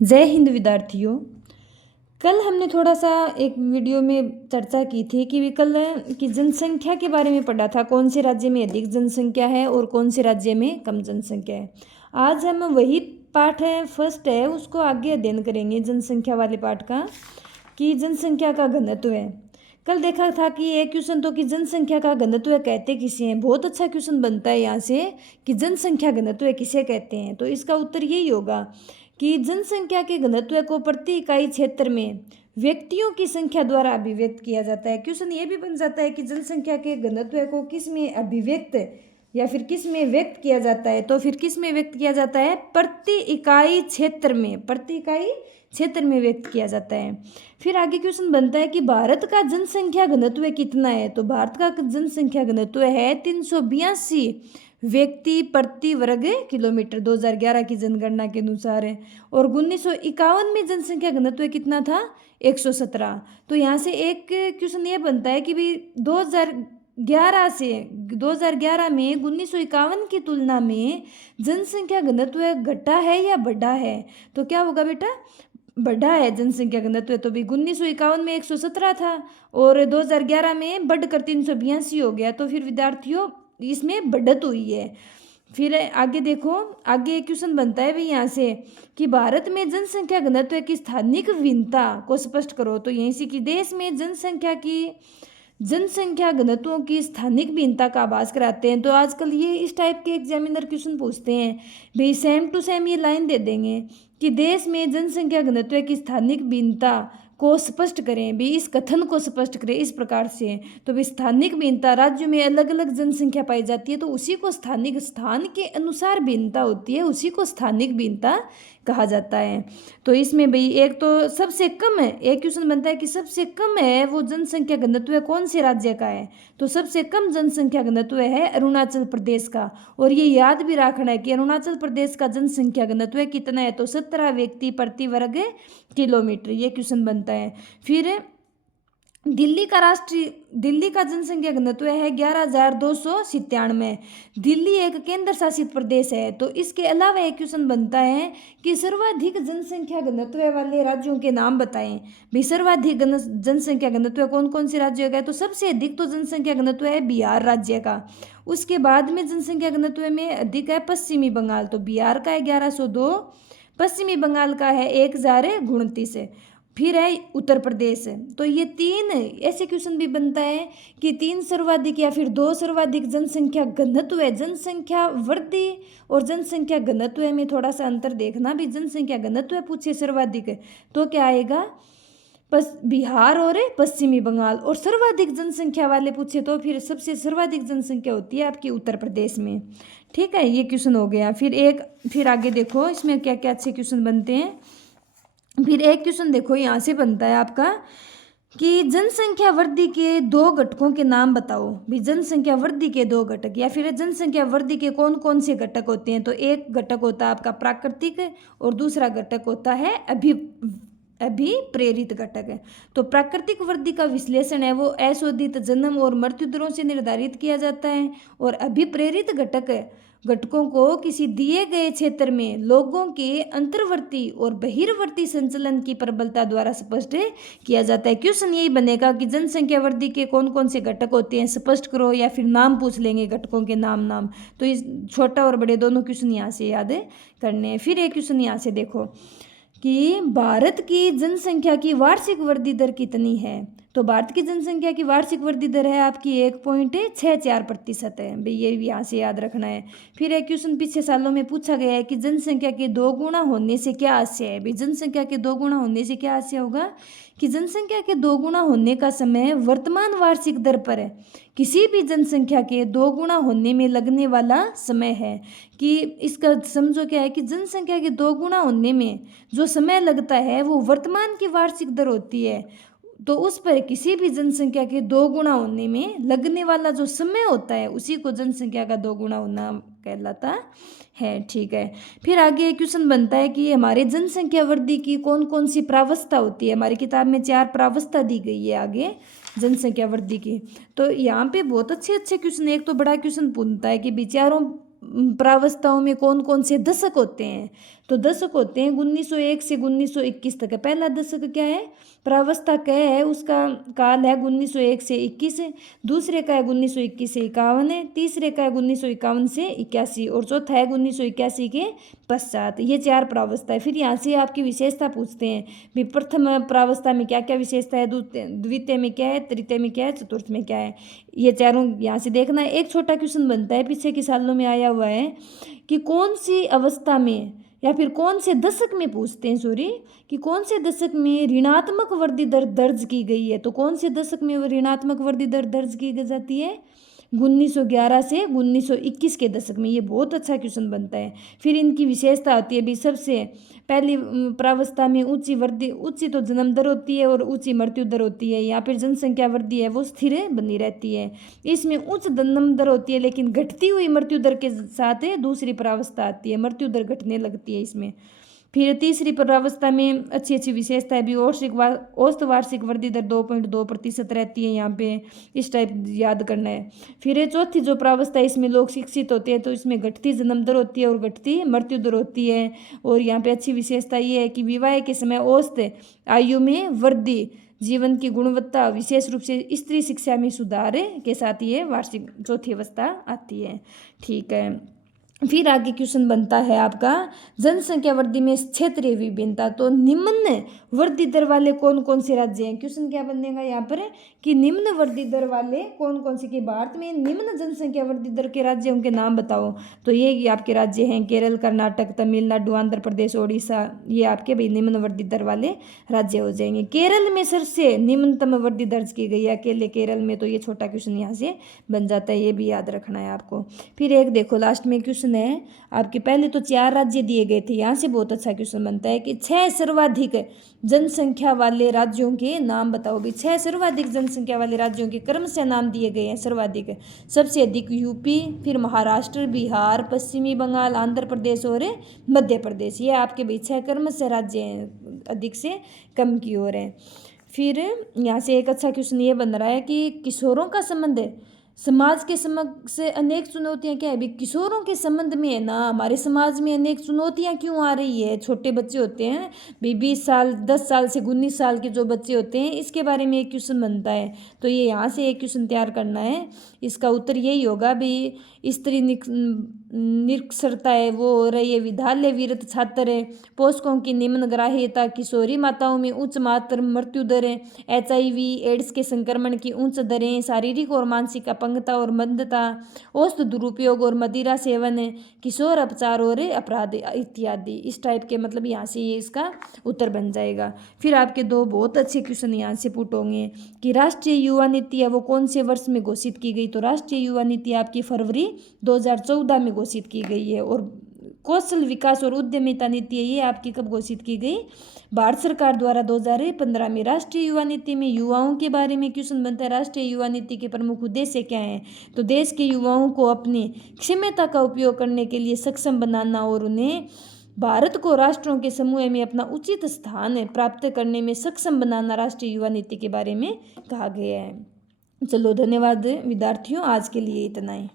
जय हिंद विद्यार्थियों। कल हमने थोड़ा सा एक वीडियो में चर्चा की थी कि कल की जनसंख्या के बारे में पढ़ा था, कौन से राज्य में अधिक जनसंख्या है और कौन से राज्य में कम जनसंख्या है। आज हम वही पाठ है, फर्स्ट है, उसको आगे अध्ययन करेंगे, जनसंख्या वाले पाठ का, कि जनसंख्या का घनत्व है। कल देखा था कि एक क्वेश्चन तो कि जनसंख्या का घनत्व कहते किसे हैं। बहुत अच्छा क्वेश्चन बनता है यहाँ से कि जनसंख्या घनत्व किसे कहते हैं। तो इसका उत्तर यही होगा कि जनसंख्या के घनत्व को प्रति इकाई क्षेत्र में व्यक्तियों की संख्या द्वारा अभिव्यक्त किया जाता है। क्वेश्चन ये भी बन जाता है कि जनसंख्या के घनत्व को किस में अभिव्यक्त या फिर किस में व्यक्त किया जाता है। तो फिर किस में व्यक्त किया जाता है? प्रति इकाई क्षेत्र में, प्रति इकाई क्षेत्र में व्यक्त किया जाता है। फिर आगे क्वेश्चन बनता है कि भारत का जनसंख्या घनत्व कितना है। तो भारत का जनसंख्या घनत्व है 382 व्यक्ति प्रति वर्ग किलोमीटर, 2011 की जनगणना के अनुसार है। और 1951 में जनसंख्या घनत्व कितना था? 117। तो यहाँ से एक क्वेश्चन ये बनता है कि भाई 2011 में 1951 की तुलना में जनसंख्या घनत्व घटा है या बढ़ा है? तो क्या होगा बेटा? बढ़ा है जनसंख्या घनत्व। तो भी 1951 में 117 था और 2011 में बढ़कर 382 हो गया। तो फिर विद्यार्थियों इसमें बढ़त हुई है। फिर आगे देखो, आगे एक क्वेश्चन बनता है भाई यहाँ से कि भारत में जनसंख्या घनत्व की स्थानिक भिन्नता को स्पष्ट करो। तो यहीं से कि देश में जनसंख्या घनत्वों की स्थानिक भिन्नता का आभास कराते हैं। तो आजकल ये इस टाइप के एग्जामिनर क्वेश्चन पूछते हैं भाई, सेम टू सेम ये लाइन दे देंगे कि देश में जनसंख्या घनत्व की स्थानिक भिन्नता को स्पष्ट करें। भी इस कथन को स्पष्ट करें इस प्रकार से। तो भी स्थानिक भिन्नता, राज्यों में अलग अलग जनसंख्या पाई जाती है तो उसी को स्थानिक, स्थान के अनुसार भिन्नता होती है, उसी को स्थानिक भिन्नता कहा जाता है। तो इसमें भाई एक तो सबसे कम है, एक क्वेश्चन बनता है कि सबसे कम है वो जनसंख्या घनत्व कौन से राज्य का है। तो सबसे कम जनसंख्या घनत्व है अरुणाचल प्रदेश का। और ये याद भी रखना है कि अरुणाचल प्रदेश का जनसंख्या घनत्व कितना है। तो 17 व्यक्ति प्रति वर्ग किलोमीटर, ये क्वेश्चन बनता है। फिर दिल्ली का जनसंख्या घनत्व है 11,297। दिल्ली एक केंद्र शासित प्रदेश है। तो इसके अलावा एक क्वेश्चन बनता है कि सर्वाधिक जनसंख्या घनत्व वाले राज्यों के नाम बताएं। भी सर्वाधिक जनसंख्या घनत्व कौन कौन से राज्यों का है? तो सबसे अधिक तो जनसंख्या घनत्व है बिहार राज्य का। उसके बाद में जनसंख्या घनत्व में अधिक है पश्चिमी बंगाल। तो बिहार का है 1102, पश्चिमी बंगाल का है 1029 है। फिर है उत्तर प्रदेश है। तो ये तीन ऐसे क्वेश्चन भी बनता है कि 3 सर्वाधिक या फिर 2 सर्वाधिक जनसंख्या घनत्व है। जनसंख्या वृद्धि और जनसंख्या घनत्व में थोड़ा सा अंतर देखना। भी जनसंख्या घनत्व पूछे सर्वाधिक है तो क्या आएगा? बिहार और पश्चिमी बंगाल। और सर्वाधिक जनसंख्या वाले पूछे तो फिर सबसे सर्वाधिक जनसंख्या होती है आपकी उत्तर प्रदेश में। ठीक है, ये क्वेश्चन हो गया। फिर आगे देखो इसमें क्या क्या अच्छे क्वेश्चन बनते हैं। फिर एक क्वेश्चन देखो यहाँ से बनता है आपका कि जनसंख्या वृद्धि के 2 घटकों के नाम बताओ। भी जनसंख्या वृद्धि के 2 घटक या फिर जनसंख्या वृद्धि के कौन कौन से घटक होते हैं। तो एक घटक होता है आपका प्राकृतिक और दूसरा घटक होता है अभिप्रेरित घटक है। तो प्राकृतिक वृद्धि का विश्लेषण है वो अशोधित जन्म और मृत्यु दरों से निर्धारित किया जाता है। और अभिप्रेरित घटकों को किसी दिए गए क्षेत्र में लोगों के अंतर्वर्ती और बहिर्वर्ती संचलन की प्रबलता द्वारा स्पष्ट किया जाता है। क्वेश्चन यही बनेगा कि जनसंख्या वृद्धि के कौन कौन से घटक होते हैं स्पष्ट करो, या फिर नाम पूछ लेंगे घटकों के नाम। तो इस छोटा और बड़े दोनों क्वेश्चन यहाँ से याद करने हैं। फिर एक क्वेश्चन यहाँ से देखो कि भारत की जनसंख्या की वार्षिक वृद्धि दर कितनी है। तो भारत की जनसंख्या की वार्षिक वृद्धि दर है आपकी 1.64% है। भाई ये भी यहाँ से याद रखना है। फिर एक क्वेश्चन पिछले सालों में पूछा गया है कि जनसंख्या के 2 गुना होने से क्या आशय है। भाई जनसंख्या के 2 गुना होने से क्या आशय होगा कि जनसंख्या के 2 गुना होने का समय वर्तमान वार्षिक दर पर है। किसी भी जनसंख्या के 2 गुना होने में लगने वाला समय है। कि इसका समझो क्या है कि जनसंख्या के 2 गुना होने में जो समय लगता है वो वर्तमान की वार्षिक दर होती है। तो उस पर किसी भी जनसंख्या के 2 गुना होने में लगने वाला जो समय होता है उसी को जनसंख्या का 2 गुना होना कहलाता है। ठीक है, फिर आगे क्वेश्चन बनता है कि हमारे जनसंख्या वृद्धि की कौन कौन सी प्रावस्था होती है। हमारी किताब में 4 प्रावस्था दी गई है आगे जनसंख्या वृद्धि की। तो यहाँ पे बहुत अच्छे अच्छे क्वेश्चन, एक तो बड़ा क्वेश्चन पूछता है कि विचारों प्रावस्थाओं में कौन कौन से दशक होते हैं। तो दशक होते हैं 1901 से 1921 तक है। पहला दशक क्या है, प्रावस्था क है, उसका काल है 1901 से 21, दूसरे का है 1921 से 51 है, तीसरे का है 1951 से 81 और चौथा है 1981 के पश्चात। ये 4 प्रावस्था है। फिर यहाँ से आपकी विशेषता पूछते हैं भी प्रथम प्रावस्था में क्या क्या विशेषता है, द्वितीय में क्या है, तृतीय में क्या है, चतुर्थ में क्या है, ये चारों यहाँ से देखना है। एक छोटा क्वेश्चन बनता है, पीछे के सालों में आया हुआ है कि कौन सी अवस्था में या फिर कौन से दशक में पूछते हैं, सॉरी, कि कौन से दशक में ऋणात्मक वृद्धि दर दर्ज की गई है। तो कौन से दशक में ऋणात्मक वृद्धि दर दर्ज की जाती है, 1911 से 1921 के दशक में। ये बहुत अच्छा क्वेश्चन बनता है। फिर इनकी विशेषता होती है भी, सबसे पहली प्रावस्था में ऊंची तो जन्म दर होती है और ऊंची मृत्यु दर होती है। यहाँ पर जनसंख्या वृद्धि है वो स्थिर बनी रहती है। इसमें उच्च जन्म दर होती है लेकिन घटती हुई मृत्यु दर के साथ दूसरी प्रावस्था आती है, मृत्यु दर घटने लगती है इसमें। फिर तीसरी प्रावस्था में अच्छी अच्छी विशेषता है भी, औसत वार्षिक वृद्धि दर 2.2% रहती है यहाँ पे, इस टाइप याद करना है। फिर चौथी जो प्रावस्था है इसमें लोग शिक्षित होते हैं, तो इसमें घटती जन्म दर होती है और घटती मृत्यु दर होती है। और यहाँ पे अच्छी विशेषता ये है कि विवाह के समय औसत आयु में वृद्धि, जीवन की गुणवत्ता, विशेष रूप से स्त्री शिक्षा में सुधार के साथ ये वार्षिक चौथी अवस्था आती है। ठीक है, फिर आगे क्वेश्चन बनता है आपका जनसंख्या वृद्धि में क्षेत्रीय विभिन्नता। तो निम्न वृद्धि दर वाले कौन कौन से राज्य हैं। क्वेश्चन क्या बनेगा यहाँ पर कि निम्न वृद्धि दर वाले कौन कौन से, कि भारत में निम्न जनसंख्या वृद्धि दर के राज्यों के नाम बताओ। तो ये आपके राज्य हैं केरल, कर्नाटक, तमिलनाडु, आंध्र प्रदेश, ओडिशा। ये आपके भाई निम्न वृद्धि दर वाले राज्य हो जाएंगे। केरल में सबसे निम्नतम वृद्धि दर्ज की गई है अकेले केरल में। तो ये छोटा क्वेश्चन यहाँ से बन जाता है, ये भी याद रखना है आपको। फिर एक देखो लास्ट में क्वेश्चन है आपके, पहले तो 4 राज्य दिए गए थे, यहाँ से बहुत अच्छा क्वेश्चन बनता है कि 6 सर्वाधिक जनसंख्या वाले राज्यों के नाम बताओ भी। 6 सर्वाधिक जनसंख्या वाले राज्यों के क्रमशः नाम दिए गए हैं। सर्वाधिक, सबसे अधिक यूपी, फिर महाराष्ट्र, बिहार, पश्चिमी बंगाल, आंध्र प्रदेश और मध्य प्रदेश। ये आपके भी 6 क्रमशः राज्य हैं, अधिक से कम की ओर है। फिर यहाँ से एक अच्छा क्वेश्चन ये बन रहा है कि किशोरों का संबंध समाज के समक्ष से अनेक चुनौतियां क्या है भी। किशोरों के संबंध में है ना हमारे समाज में अनेक चुनौतियां क्यों आ रही है। छोटे बच्चे होते हैं भी, 20 साल 10 साल से 19 साल के जो बच्चे होते हैं, इसके बारे में एक क्वेश्चन बनता है। तो ये यहाँ से एक क्वेश्चन तैयार करना है, इसका उत्तर यही होगा भी स्त्री निरक्षरता है वो हो रही है, विद्यालय विरत छात्र है, पोषकों की निम्न ग्राह्यता, किशोरी माताओं में उच्च मातृ मृत्यु दर है, HIV एड्स के संक्रमण की उच्च दरें, शारीरिक और मानसिक अपंगता और मंदता, औषध दुरुपयोग और मदिरा सेवन है, किशोर अपचार और अपराध इत्यादि। इस टाइप के मतलब यहाँ से ये इसका उत्तर बन जाएगा। फिर आपके 2 बहुत अच्छे क्वेश्चन यहाँ से पुट होंगे कि राष्ट्रीय युवा नीति है वो कौन से वर्ष में घोषित की गई। तो राष्ट्रीय युवा नीति आपकी फरवरी 2014 में घोषित की गई है। और कौशल विकास और उद्यमिता नीति है, ये आपकी कब घोषित की गई, भारत सरकार द्वारा 2015 में। राष्ट्रीय युवा नीति में युवाओं के बारे में क्वेश्चन बनता है, राष्ट्रीय युवा नीति के प्रमुख उद्देश्य क्या हैं। तो देश के युवाओं को अपनी क्षमता का उपयोग करने के लिए सक्षम बनाना और उन्हें भारत को राष्ट्रों के समूह में अपना उचित स्थान प्राप्त करने में सक्षम बनाना राष्ट्रीय युवा नीति के बारे में कहा गया है। चलो धन्यवाद विद्यार्थियों, आज के लिए इतना ही।